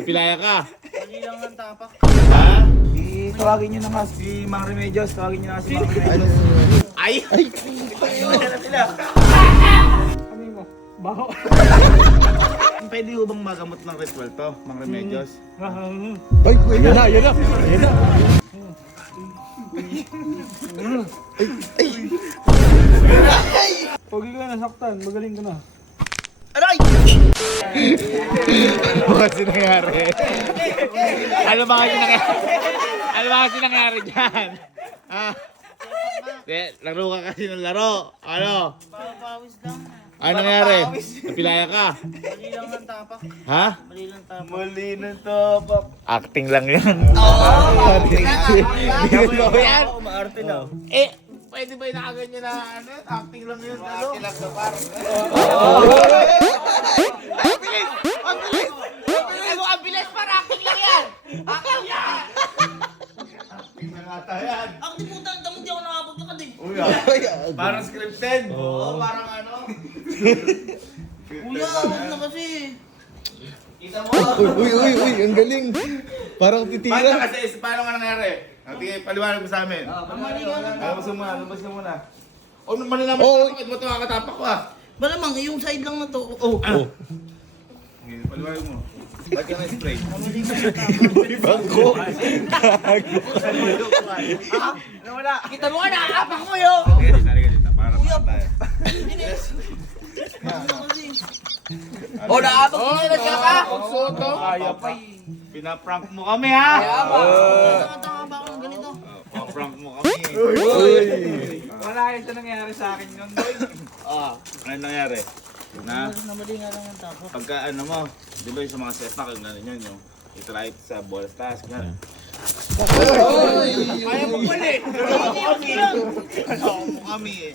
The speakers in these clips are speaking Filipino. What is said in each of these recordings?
Napilaya ka. Mali lang ang tapak. Ha? Tawagin nyo na nga si Mang Remedios. Tawagin nyo na nga si Mang Remedios. Ay! Ano sila? Ano mo? Baho. Pwede ho bang magamot ng ritual to, Mang Remedios? Ay, yun na, yun na. Yun na. Pogi ka nasaktan. Magaling ka na. Aray! Ano kasi nangyari? Ano ba kasi nangyari? Ano ba kasi nangyari dyan? Ah? Laro ka kasi ng laro. Ano? Pawis lang. Ano nangyari? Napilaya ka. Mali lang ang tapak. Ha? Mali lang tapak. Muli ng topak. Acting lang yun. Acting Ginagawa yan. Umaarte na. Eh, pwede ba nakaganyan na ano? Acting lang yun. Ano? Acting lang sa par. Ang bilis para acting lang yan! Acting yan! Ako di puta, damo di ako nakapagkakad eh. Parang scripted. Oo, parang ano. Kuya, huwag na kasi. Kita mo. Uy, ang galing. Parang Paano titira. kasi? Paano nga nangyari? Sige, paliwanag mo sa amin. Mali ka lang. Lumabas mo muna, lumabas ka muna. O, malalaman Oh. bakit mo ito kakatapak ko ah. Malamang, yung side lang na to. Oh. Sige, paliwanag mo. Ba't ka na-spray? Mali ka ng tapak. Bangko. Nawala. Kita mo ka, nakakapak mo yun. Halika dito, para Kuya. tayo. O, nakakapak mo yun, nasya ka. Kaya pa. Pinaprank mo kami ha? Tanga-tanga ba ako ng ganito? Pinaprank mo kami. Wala kayo sa nangyari sa akin yun, boy. Ano nangyari? Na, Namali nga lang ang tapak. pagka ano mo, di ba yung sa mga sepak, yung gano'n yun, yung itry sa bola taas, gano'n. Kaya mo pala eh! Ano mo kami eh!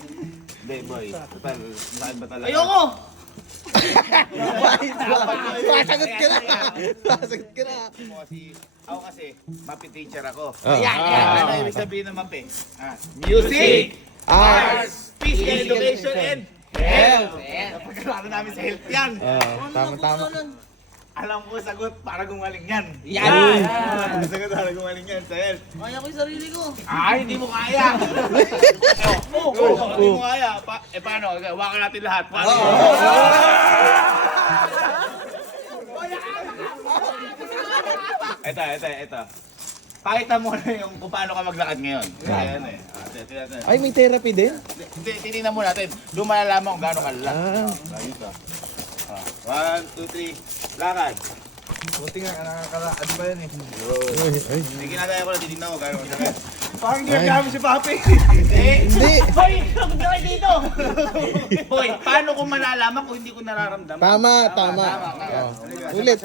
Hindi boy, total, saan ba talaga? Ayoko! Masagot ka na. Masagot ka na. Ako kasi, mapi teacher ako. Ah. Ano ibig sabihin ng mapi? Music! Arts. Physical education and health! Napagkalaro namin sa health yan! Tama. Alam ko sagot para gumaling yan! Yan! Sagot para gumaling yan sa health! Kaya ko yung sarili ko. Ay, hindi mo kaya! Hindi mo kaya! Paano? Hawakan natin lahat. Paano? Ito. Pakita mo na yung kung paano ka maglakad ngayon. Ayan eh. Tingnan. Ay, may therapy din? Titingnan mo natin. Doon malalaman kung gaano kalala. Dito. 1, 2, 3. Lakad. Buti nga, nakakalaan pa yan eh. Sige na tayo ko na titignan ko gaano kalala. Parang ginagamit si Papi. Hindi. Hoy! Huwag na kayo dito! Hoy, paano ko malalaman kung hindi ko nararamdaman? Tama. Ulit.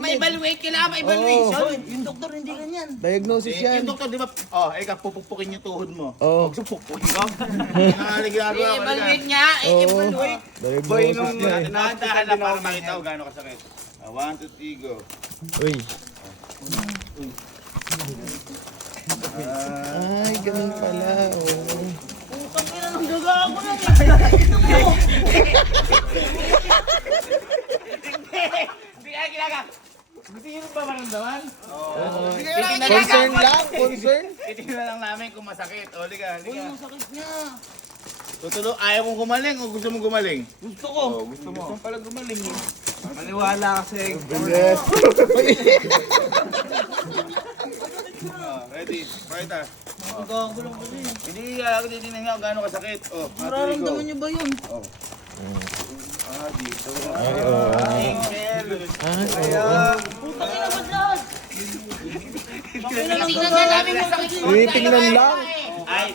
May evaluate, kailangan may evaluation. Yung doktor hindi ganyan. Diagnosis yan. Yung doktor, di ba? Ikaw, pupukpukin yung tuhod mo. Oo. Huwag pupukpukin ko. Ginagawa ko. I-evaluate niya, i-evaluate. Boy, Diagnosis nung niya eh. Dahan-dahan lang para makita ko gaano kasakit. 1, 2, 3, go. Uy. Ay, ganun pala. Oh. Putang ina ng gaga ako lang. Hindi ka ginagawa. Gusto nyo ba maramdaman? Concern lang, concern. Titignan lang namin kung masakit. O, liga. Uy, ang sakit niya. Tutulo, ayaw mong gumaling o gusto mong gumaling? Gusto ko. Gusto mo. Gusto pala gumaling. maniwala kasi. Yes. Ready? Right ah. Ang gago lang kasi. Hindi ako titignan nga kung gaano kasakit. Nararamdaman niyo ba yun? Dito. Ay, oo. Angel. Putang ina ba't lahat? Tingnan lang Tingnan gaga. namin yung sakit mo. Tinitingnan lang. Ay,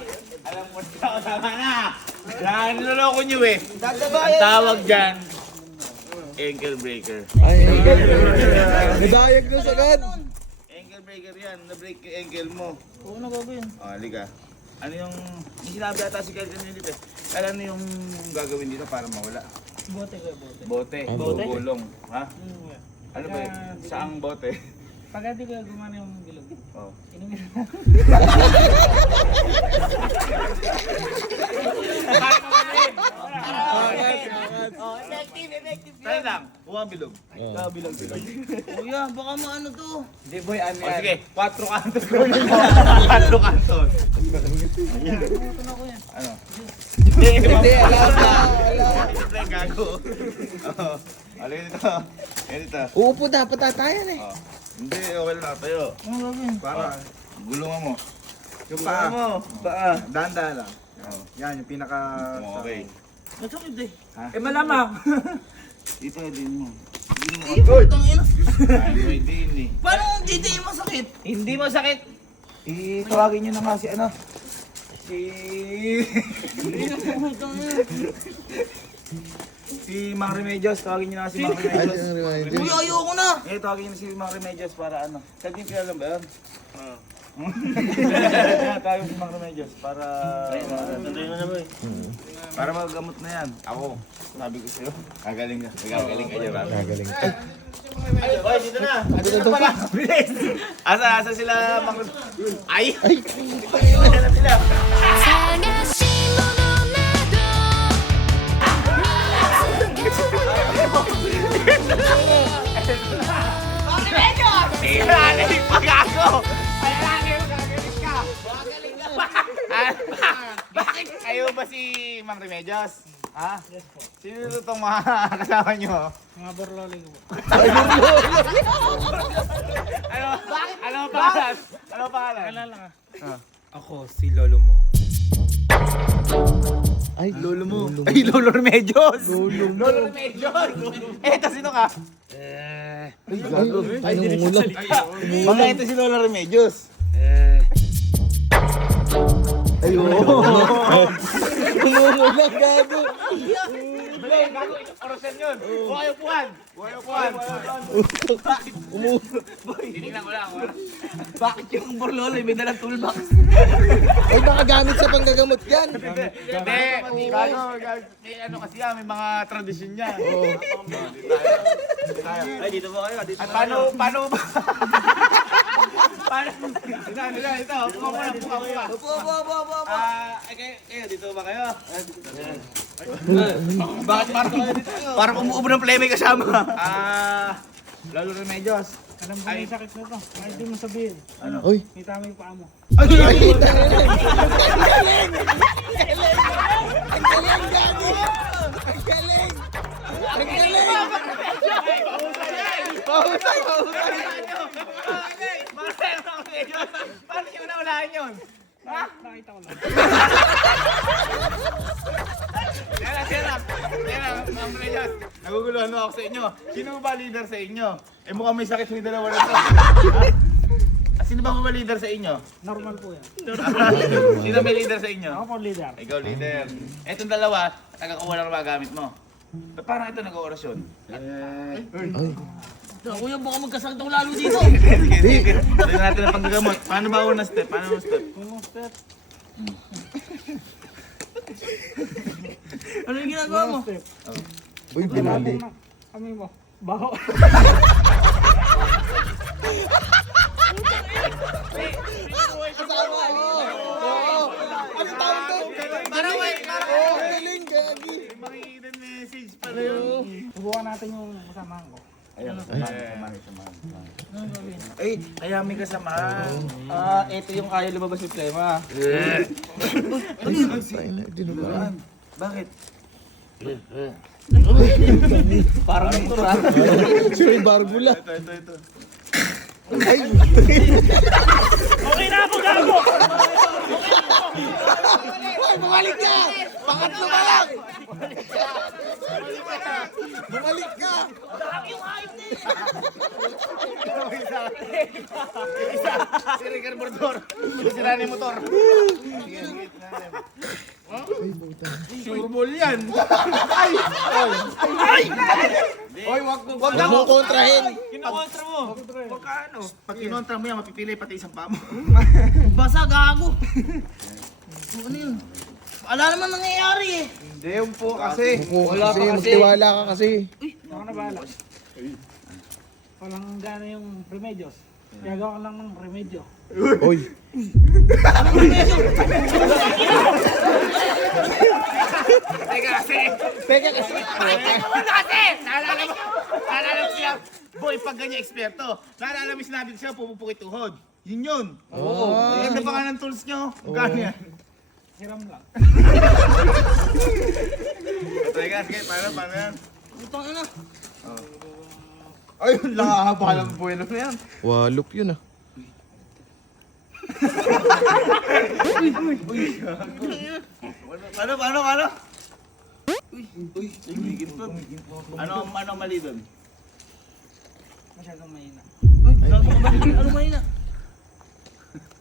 alam mo na, tama na. Dahil niloloko nyo eh. Ang tawag dyan, ankle breaker. Ay, na-diagnose agad. Ankle breaker yan, na-break yung ankle mo. Oo na gago yun. Halika. Ano yung sinabi ata si Kelvin dito eh. Alam yung gagawin dito para mawala? Bote kayo, bote. Bote. Bote? Gulong. Ha? Ano ba yun? Saang bote? Pagka di ka gumana yung bilog. Oh. Inumin na. Paano Oh, effective. Tayo lang. Buwang bilog. Kuya, baka maano to. Hindi boy, ano O yan? sige, 4 kantos ko. 4 kantos. Ano? Hindi, alam na. Siyempre, gago. Oo. Alin dito. Alin dito. Uupo dapat tatayan eh. Oh. Hindi, okay lang tayo. Ano gagawin? Para, gulungan mo. Yung paa. Paa. Dahan-dahan lang. Oo. Yan, yung pinaka... Okay. Masakit eh. Eh, malamang. Dito, din mo. Eh, putang ina. Ay, may din eh. Paano kung dito yung masakit? Hindi mo sakit. Tawagin nyo na nga si ano. Putang ina. Si Mang Remedios. Tawagin nyo na nga si Mang Remedios. Kuya, ayoko na. Eh, tawagin nyo na si Mang Remedios para ano. Sabi yung kilala ba yun? Tawagin si Mang Remedios para... Para magagamot na yan. Ako, sabi ko sa'yo. Gagaling ka. Gagaling ka dyan. Gagaling. Ay, dito na. Dito pala. Bilis. Asa sila mga... Ay! Ay! Dito na sila. Ay, pag-ako! Ay, gagaling ka! Bakit? Ayaw ba si Mang Remedios? Ha? Sino itong mga kasama nyo? Mga borloli ko po. Ano pangalan? Ano pangalan? Alala ka. Ako si lolo mo. Ay, lolo mo. Ay, Lolo Remedios! Lolo Remedios! Eh, ito sino ka? Ay, nangungulang. Baka ito si Lolo Remedios. Ay, oo. Nangungulang, gago. Bale, bago itong orasan yun. Buhay upuan! Buhay upuan! Boy, tinignan ko lang. Bakit yung borlolo may dalang toolbox? Ay, nakagamit sa panggagamot yan. Hindi, gago. Eh, ano kasi yan, may mga tradisyon niya. Ay, dito po kayo. Dito. At paano ba? Paano? Ito. Puka muna. Opo. Kayo, dito ba kayo? Bakit parang kayo dito? Parang umuubo ng pleme kasama. Lalo Remedios. Alam ko na yung sakit nito. Ay, di mo sabihin. Uy. Kita mo yung paa mo. Ay, galing. Ang galing, gago. Ang galing. Ang galing. Mahusay. Paano nyo naunahan yun? Nakita ko lang. Yan, Ma'am Reyes. Naguguluhan ako sa inyo. Sino ba leader sa inyo? Eh mukhang may sakit yung dalawa na to. Sino ba ba leader sa inyo? Normal po yan. Sino may leader sa inyo? Ako po leader. Ikaw leader. Etong dalawa, tagakuha ng mga gamit mo. Parang ito nag-oorasyon. Kuya, baka magkasakit ako lalo dito. Sige. Dali natin ang panggagamot. Paano ba unang step? Unang step. Ano yung ginagawa mo? Step. Uy, binali. Kami mo. Baho. Kasama mo. Oo. Ano tawag doon? Parang Oo, galing, gagi. may hidden message pala yun. Subukan natin yung kasamahan ko. Ayun, samahan. Ay, kaya may kasamahan. Ito yung kaya lumabas yung plema. Dinugaan. Bakit? Parang doktor ha. Si May Barbula. Ito. Ay, Okay na ako, gago! Hoy, bumalik ka! Pangatlo ka lang! Bumalik ka! Isa, si Ricardo Bordor. Sira ni motor. Sure ball yan. Oy, wag Huwag mo kontrahin! Kinukontra mo. Pagkaano? Pag kinontra mo yan, mapipili pati isang paa mo. Basa, gago. Ano yun? Wala naman nangyayari eh. Hindi yun po kasi. Wala kasi, magtiwala ka kasi. Ako na bahala. Walang gana yung remedios. Gagawa ko lang ng remedyo. Uy, Teka kasi. Naalala mo siya. Boy, pag ganyan eksperto. Naalala mo sinabi ko siya, pupukit tuhod. Yun. Oo. Ganda pa nga ng tools nyo. Magkano yan? Hiram lang. Teka, sige, paano yan? Utang ina. Ayun lang, ahabalang buwelo na yan. Walop yun ah. Paano? Ano mali doon? Masyadong mahina. Ano mahina?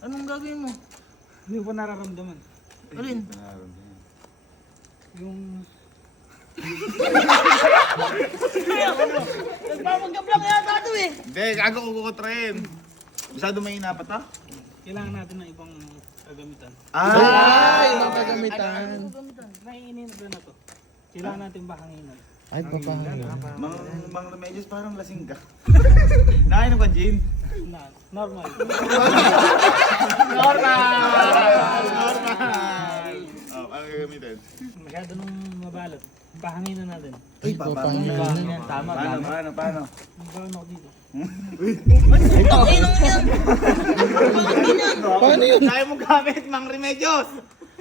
Anong gagawin mo? Hindi ko pa nararamdaman. Alin? Yung Nagpapanggap lang yata ito eh. Hindi, gago ko kukontrahin. Masyado may inapat ha? kailangan natin ng ibang kagamitan. Ay, makagamitan. Naiinin na to. Kailangan natin bahanginan. Ay, papahangin. Mang Remedios, parang lasing ka. Nakainom ka, Jean? Normal. Oh, ano gagamitin? Masyado nung mabalot. Bahanginan natin. Ay, papahangin. Tama, Paano? Magbahan ako dito. Ang inong yan. Paano yun? Kaya mo gamit, Mang Remedios!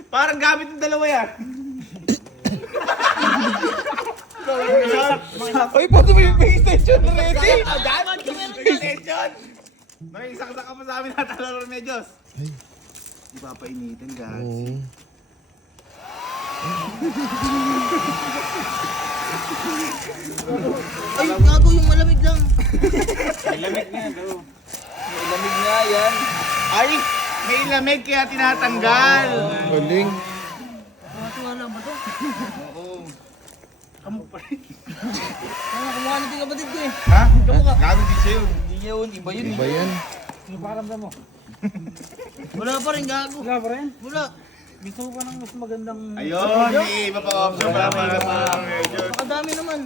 Parang gamit ng dalawa yan. Ay, paano mo yung PlayStation ready? Dapat yung meron yan. Attention! Nakikisaksak ka pa sa amin na talo, Remedios. Di pa painitin, guys. Oo. Ay, gago yung malamig lang. Lamig nga yan. Ay! May lamig kaya tinatanggal. Galing. Wala ba to? Oo. Ano, kumukha natin kapatid ko eh. Ha? Gago di siya yun. Hindi yun, iba yun Iba yan. Ano pakiramdam mo? Wala pa rin gago. Wala pa rin? Wala. Gusto ko pa ng mas magandang... Ayun, may iba pa option para Mang Remedios. Nakadami naman.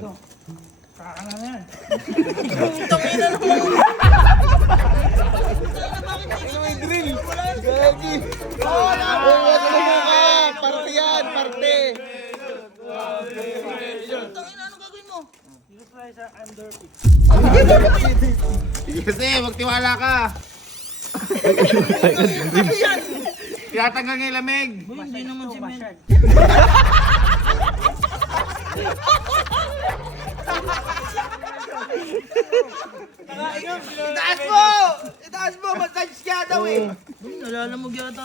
Ito. Kakana na yan. Utang ina naman. Gagi. Uy, wag mo mukha. Parte yan, parte. Utang ina, ano gagawin mo? Dito tayo sa underfit. Kasi, magtiwala ka. Ano yan? Tinatanggal nga yung lamig. Boy, hindi naman si Men. Itaas mo! Itaas mo! Massage ka daw eh! Boy, nalalamog yata.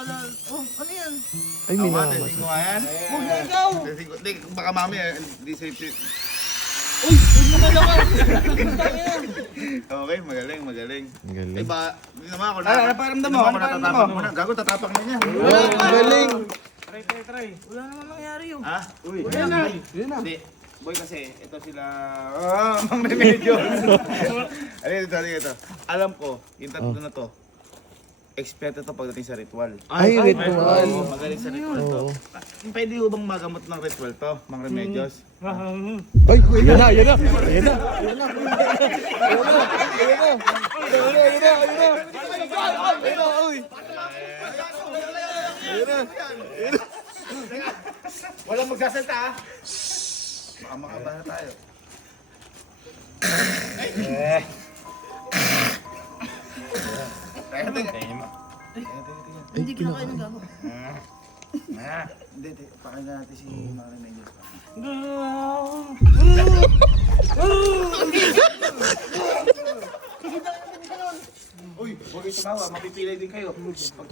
Oh, ano yan? Ay, minamas. Testing ko nga yan. Huwag na ikaw. Testing ko. Hindi, baka mamaya, hindi safety. Uy, huwag mo kailangan. Utang ina. Okay, magaling. Galing. Eh ba, hindi naman ako na. Ano pakiramdam mo? Hindi naman ako Ano pakiramdam natatapak mo? muna. Gago, tatapak na niya. Ang galing. Try. Wala naman nangyari yun. Ha? Uy. Hindi. Boy kasi, ito sila, Mang Remedios. Ito. Alam ko, yung tatlo na to, expert ito pagdating sa ritual. Ay, ritual. Oo, magaling sa ritual to. Oo. Pwede ho bang magamot ng ritual to, Mang Remedios? Ay, yan na. Walang magsasalta ha? Baka makabala tayo. Hindi kinakain ng gago. Hindi, pakinggan natin si Mang Remedios. Uy, huwag kayo tumawa, mapipilay din kayo. Pag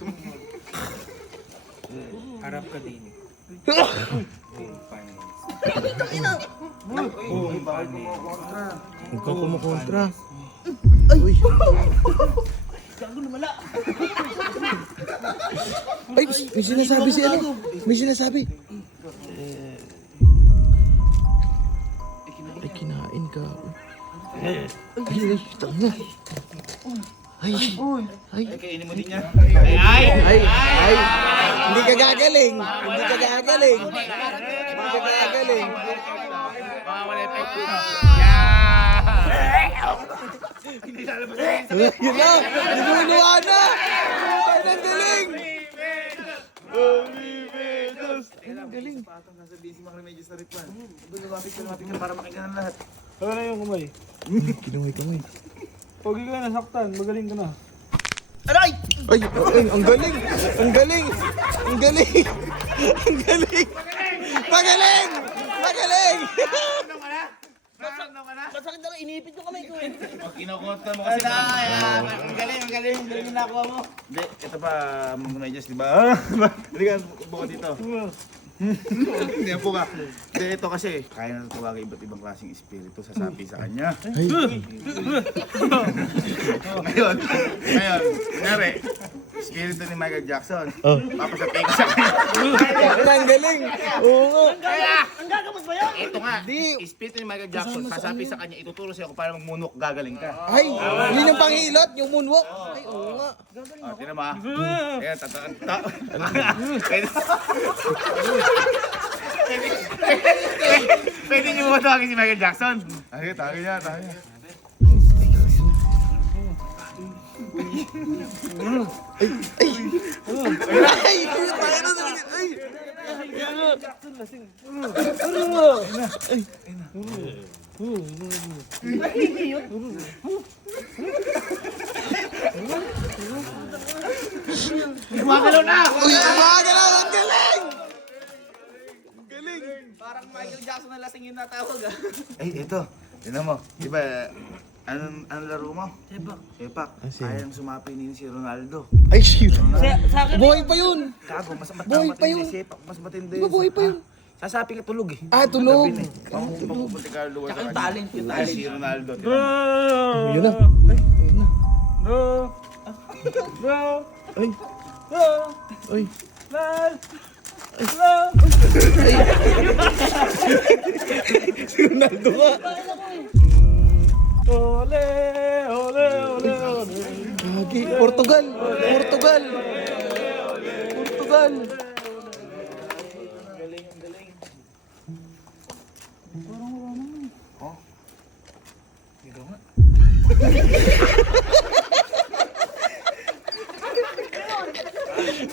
Harap ka din. Uy, bakit kumukontra? Huwag kang kumukontra. Gago lumala. Ay, may sinasabi si ano. May sinasabi. Ay, kinain ka. Ay, tanga. Ay, Ay, kainin mo din yan. Ay! ay. Hindi ka gagaling. Hindi ka gagaling. Hindi ka gagaling. Mawawala yung effect. Yeah! Hindi lalabas na yun. Yun na. Lumuluwa na. Ay, ang galing. Believe it! galing. Patong sasabihin si Mang Remedios sa ritual. Lumapit ka para makinggan ng lahat. Wala na yung kamay. Kamay. Huwag ka nasaktan, magaling ka na. Ay, ang galing. Ang galing. Ang galing. Ang galing. Magaling. Magaling. Masakit na inipit yung kamay ko eh. Kinukunta mo kasi na. Ang galing, ang galing. Ang galing nakuha mo. Hindi, ito pa, Mang Remedios, di ba? Hindi ka, buka dito. Hindi, buka. Hindi, ito kasi, kaya na tawagin iba't ibang klaseng espiritu sasabi sa kanya. Ngayon, kunyari, espiritu ni Michael Jackson. Papasabi ko sa kanya. Ang galing. Oo nga. Ang gagamot ba yan? Ito nga, espiritu ni Michael Jackson, sasabi sa kanya, ituturo sa'yo kung paano magmunok, gagaling ka. Ay, yun yung panghilot, yung moonwalk. Ay, oo nga. O, tinan mo ah. Ayan, Pwede niyo ba tawagin si Michael Jackson? Tawagin niya. Ay, tayo na sa gilid. Ay. Gumagalaw na! Uy, umagalaw. Ang galing. Parang Michael Jackson na lasing yung natawag ah. Ay, ito. Tignan mo. Di ba, anong laro mo? Sepak. Kayang sumapi ni si Ronaldo. Ay, shit. Sa akin, Buhay pa yun. Gago, mas Buhay pa matindi yun. sepak. Mas matindi. Di ba buhay pa yun? Sasapi ka tulog eh. Ah, tulog. Pupunta ka luwag Tsaka yung talent, yung Ay, talent. si Ronaldo. Yun na. Ayun na. Bro! Bro! Ay. Bro! Ay. Lal! Bro! Si Ronaldo nga. Ole! Ole! Ole! Ole! Gagi. Portugal. Portugal. Portugal.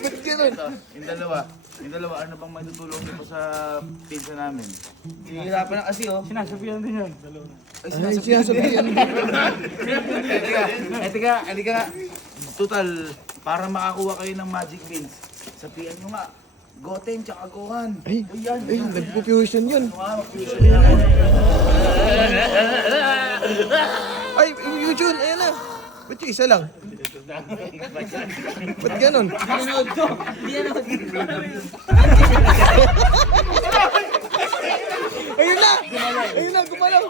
Ba't ganun? Yung dalawa, ano bang may tutulong dito sa pizza namin? Hinihirapan na kasi oh. Sinasabihan din yan. Dalawa. Ay, sinasabihan. Hindi ka. Total, para makakuha kayo ng magic beans, sabihan nyo nga, Goten tsaka Gohan. Ay, nagpo-fusion yun. Ay, yun, ayan na. Ba't yung isa lang? Ba't ganun? Ayun na! Ayun na, gumalaw!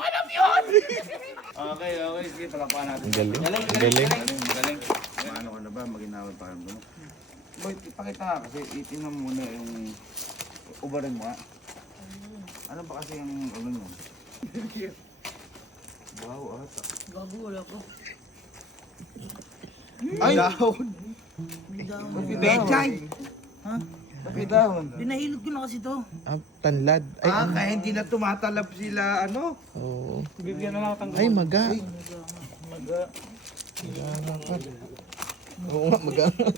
Okay, sige, palakpakan natin. Galing. Ano ka na ba, maginawal pa rin mo? Boy, ipakita nga kasi, itingnan mo muna yung ubaran mo nga. Ano ba kasi yung ano nyo? Wow, ata. gago wala ko. Ay! Dahon! Bechay! Ha? Bakit dahon? Pinahilot ko na kasi to. Ah, tanlad. Ay, Kaya hindi na tumatalab sila ano. oo. Bigyan na lang ang Ay, maga. Maga nga. Oo nga, maga nga.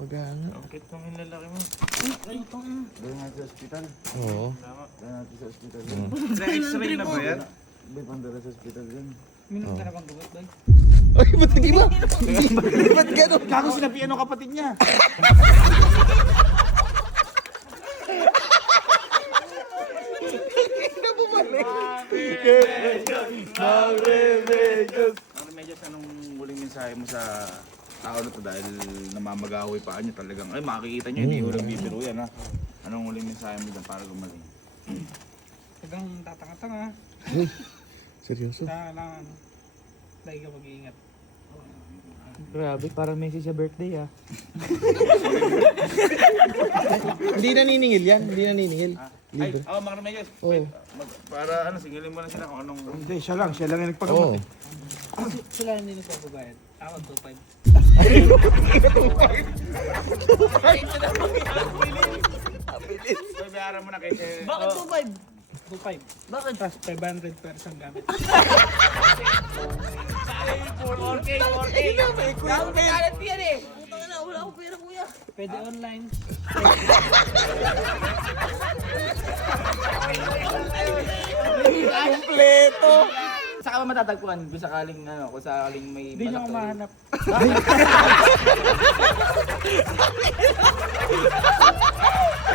Maga nga. Bakit kung yung lalaki mo? Doon natin sa ospital. Oo. Doon natin sa ospital. X-ray na ba yan? May pandara sa ospital yan. Minum ka na bang dugot, bay? Ay, ba't nag-iba? Ba't ganun? Kako sinabihan ng kapatid niya. Ang Remedios, anong huling mensahe mo sa tao na to dahil namamagahoy pa niya talagang, ay makikita niyo, hindi ko lang bibiro yan ha. Anong huling mensahe mo dyan para gumaling? Tagang tatanga-tanga. Seryoso? Kailangan. Lagi ka mag-iingat. Grabe, parang message sa birthday ah. Hindi naniningil yan. Hindi naniningil. Ay, mga Remedios, Oo. para ano, singilin mo na sila kung anong... Hindi, siya lang yung Oo. Sila hindi nagpapabayad. Tawag 2.5. May bayaran mo na kasi... Bakit 2.5? 2.5. Bakit? Tapos 500 per isang gamit. Gago may talent yan eh. Putang ina, wala akong pera kuya. Pwede online. Kompleto. Saan ka ba matatagpuan kung sakaling ano, kung sakaling may Hindi niyo ako balak mahanap.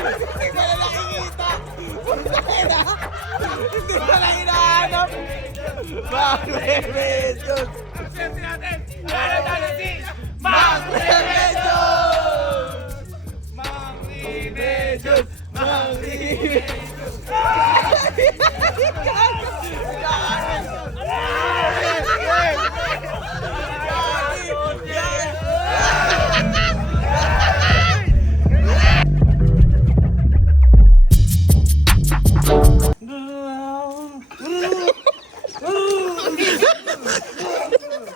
Hindi ka na nakikita. Hindi ka na hinahanap. Mang Remedios. Mang Remedios. Mang Remedios. Mang Remedios.